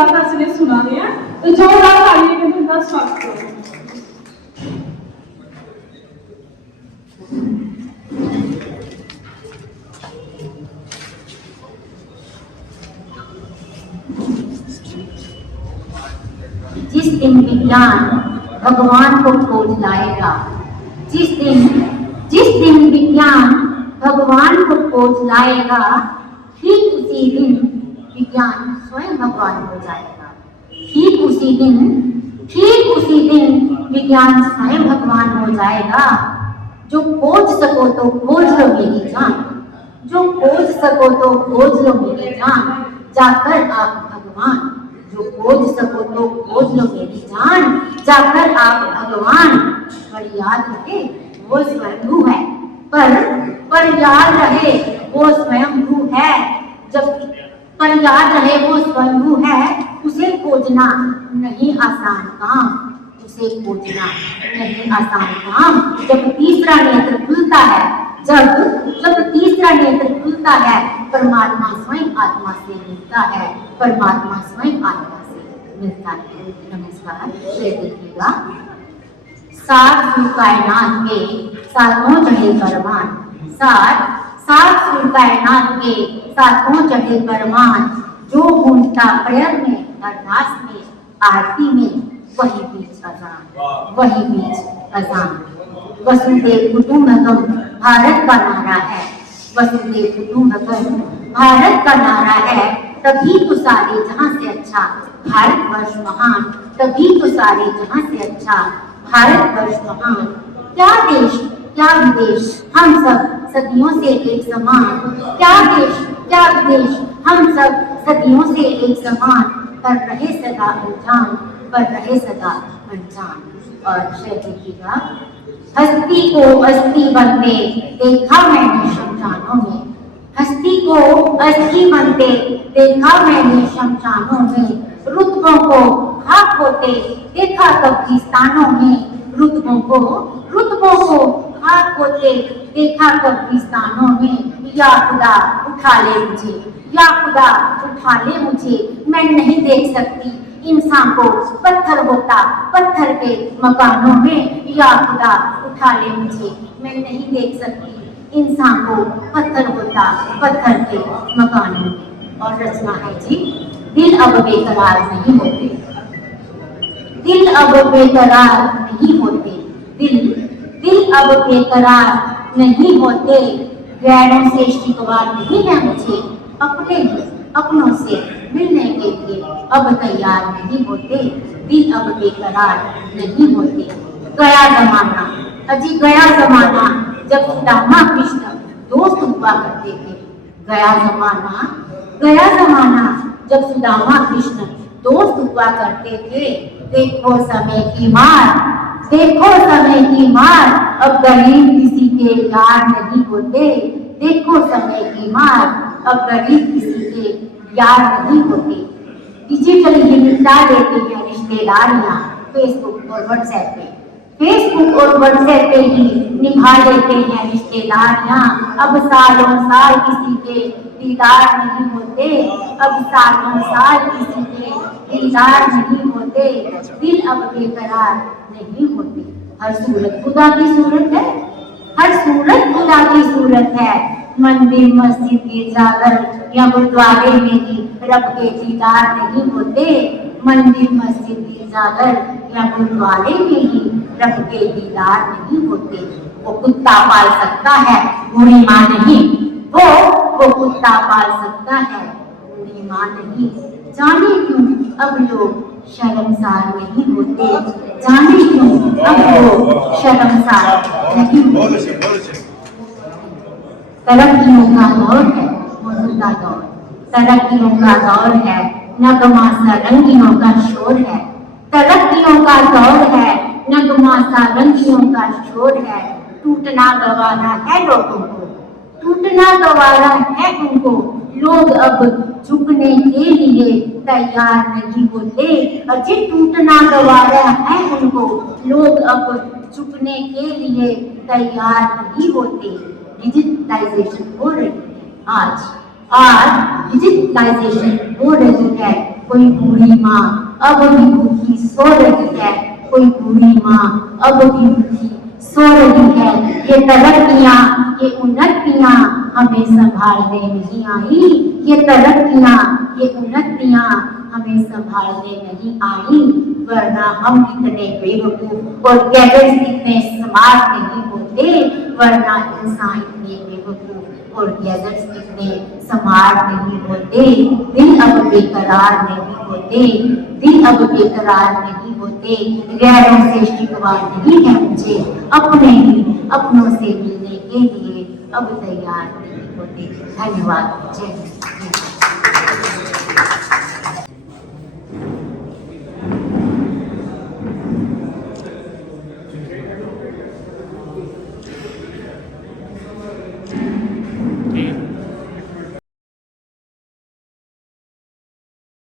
गाता इसलिए सुना रहे हैं, तो जोरदार तालियों के अंदर स्वागत करो। जिस दिन विज्ञान भगवान को खोज लाएगा, जिस दिन विज्ञान भगवान को खोज लाएगा, ठीक उसी दिन विज्ञान स्वयं भगवान हो जाएगा। ठीक उसी दिन विज्ञान स्वयं भगवान हो जाएगा। जो खोज सको तो खोज लो मेरी जान, जो खोज सको तो खोज लो मेरी जान, जाकर आप भगवान। जो खोज सको तो खोज लो मेरी जान, जाकर आप भगवान। पर याद रहे वो स्वयंभू है, पर याद रहे वो स्वयंभू है। पर याद रहे वो स्वयंभू है, उसे खोजना नहीं आसान काम, उसे खोजना नहीं आसान काम। जब तीसरा नेत्र खुलता है, जब तीसरा नेत्र खुलता है, परमात्मा स्वयं आत्मा से मिलता है, परमात्मा स्वयं आत्मा से मिलता है। नमस्कार, देखिएगा। सात सुर कायनात के सातों चढ़े परमान, सात सुर कायनात के सातों चढ़े परमान। जो गूंजता प्रेयर में, अरदास में, आरती में, वही बीच अजान, वही बीच अजान। वसुदेव कुटुंबकम भारत का नारा है, वसुदेव कुटुंबकम भारत का नारा है। तभी तो सारे जहां से अच्छा भारतवर्ष महान, तभी तो सारे जहां से अच्छा भारतवर्ष महान। क्या देश क्या विदेश, हम सब सदियों से एक समान। क्या देश क्या विदेश, हम सब सदियों से एक समान। पर रहे सदा अनजान, पर रहे सदा अनजान। और देखिएगा। हस्ती को अस्थि बनते देखा मैंने शमशानों में, हस्ती को अस्थि बनते देखा मैंने शमशानों में। रुतबों को खाक होते देखा कब्रिस्तानों में, रुतबों को खाक होते देखा कब्रिस्तानों में। या खुदा उठा ले मुझे, या खुदा उठा ले मुझे, मैं नहीं देख सकती इंसान को पत्थर होता पत्थर के मकानों में। या खुदा उठा ले मुझे, मैं नहीं देख सकती इंसान को पत्थर होता पत्थर के मकानों में। और रचना है जी। दिल अब बेकरार नहीं होते, दिल अब बेकरार नहीं होते, दिल अब बेकरार नहीं होते। गैरों से शिकवा नहीं है मुझे, अपनों से मिलने के लिए अब तैयार नहीं होते। दिल अब बेकरार नहीं होते। गया जमाना, अजी गया जमाना, जब सुदामा कृष्ण दोस्त हुआ करते थे। गया जमाना जब सुदामा कृष्ण दोस्त हुआ करते थे। देखो समय की मार, देखो समय की मार, अब गरीब किसी के यार नहीं होते। देखो समय की मार, अब गरीब किसी के यार नहीं होते। डिजिटल ही निपटा लेते हैं रिश्तेदारियां, फेसबुक और व्हाट्सएप पे, फेसबुक और व्हाट्सएप पे ही निभा लेते हैं रिश्तेदारियां। अब सालों साल किसी के दीदार नहीं होते, अब सालों साल किसी के दीदार नहीं होते। दिल अब बेकरार नहीं होते। हर सूरत खुदा की सूरत है, हर सूरत खुदा की सूरत है। मंदिर मस्जिद गिरजाघर या गुरुद्वारे में ही रब के दीदार नहीं होते। मंदिर मस्जिद गिरजाघर या गुरुद्वारे में ही रब के दीदार नहीं होते। वो कुत्ता पाल सकता है, बूढ़ी माँ नहीं। वो कुत्ता पाल सकता है, बूढ़ी माँ नहीं। जाने क्यों अब लोग शर्मसार नहीं होते, जाने क्यों अब लोग शर्मसार नहीं होते। तरक्कियों का दौर है, मौजूदा दौर तरक्कियों का दौर है, नगमा सारंगियों का शोर है। तरक्कियों का दौर है, नगमा सारंगियों का शोर है। टूटना गवारा है लोगों को, टूटना गवारा है उनको। लोग अब झुकने के लिए तैयार नहीं होते। अजय टूटना गवारा है उनको, लोग अब झुकने के लिए तैयार नहीं होते। डिजिटलाइजेशन हो रही है आज डिजिटलाइजेशन हो रही है। कोई बूढ़ी माँ अब भी भूखी सो रही है, कोई बूढ़ी माँ अब भी भूखी सो रही है। ये तरक्कियाँ ये उन्नतियाँ हमें संभालने नहीं आई, ये तरक्कियाँ ये उन्नतियाँ हमें संभालने नहीं आई, वरना हम इतने बेवकूफ और गैजेट्स इतने स्मार्ट नहीं होते, वरना इंसान इतने बेवकूफ और गैजेट्स इतने स्मार्ट नहीं होते। दिल अब बेकरार नहीं होते, दिल अब बेकरार नहीं होते, गैरों से शिकवा नहीं है मुझे, अपने ही अपनों से मिलने के लिए अब तैयार नहीं होते। धन्यवाद। जय हिंद।